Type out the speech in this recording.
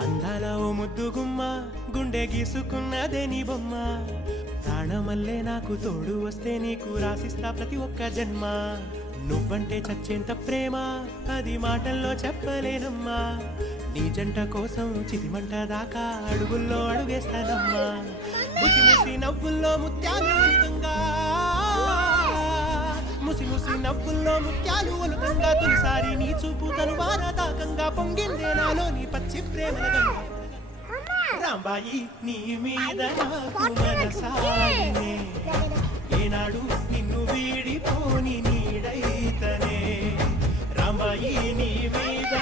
అందాల ఓ ముద్దు గుమ్మ గుండె గీసుకున్నదే నీ బొమ్మ ప్రాణమల్లే నాకు తోడు వస్తే నీకు రాసిస్తా ప్రతి ఒక్క జన్మ నువ్వంటే చచ్చేంత ప్రేమ అది మాటల్లో చెప్పలేనమ్మా నీ జంట కోసం చితిమంట దాకా అడుగుల్లో అడుగేస్తానమ్మా ముసి ముసి నవ్వుల్లో ముత్యాలు ఒలుకంగా ముసి ముసి నవ్వుల్లో ముత్యాలు ఒలుకంగా తొలిసారి నీ చూపు తనువార దాకంగా పొంగిందే నాలో నీ పచ్చి ప్రేమల రాంబాయి నీ మీద నాకు మనసాయనే ఏనాడు నిన్ను వీడిపోని నీడైతనే రాంబాయి నీ మీద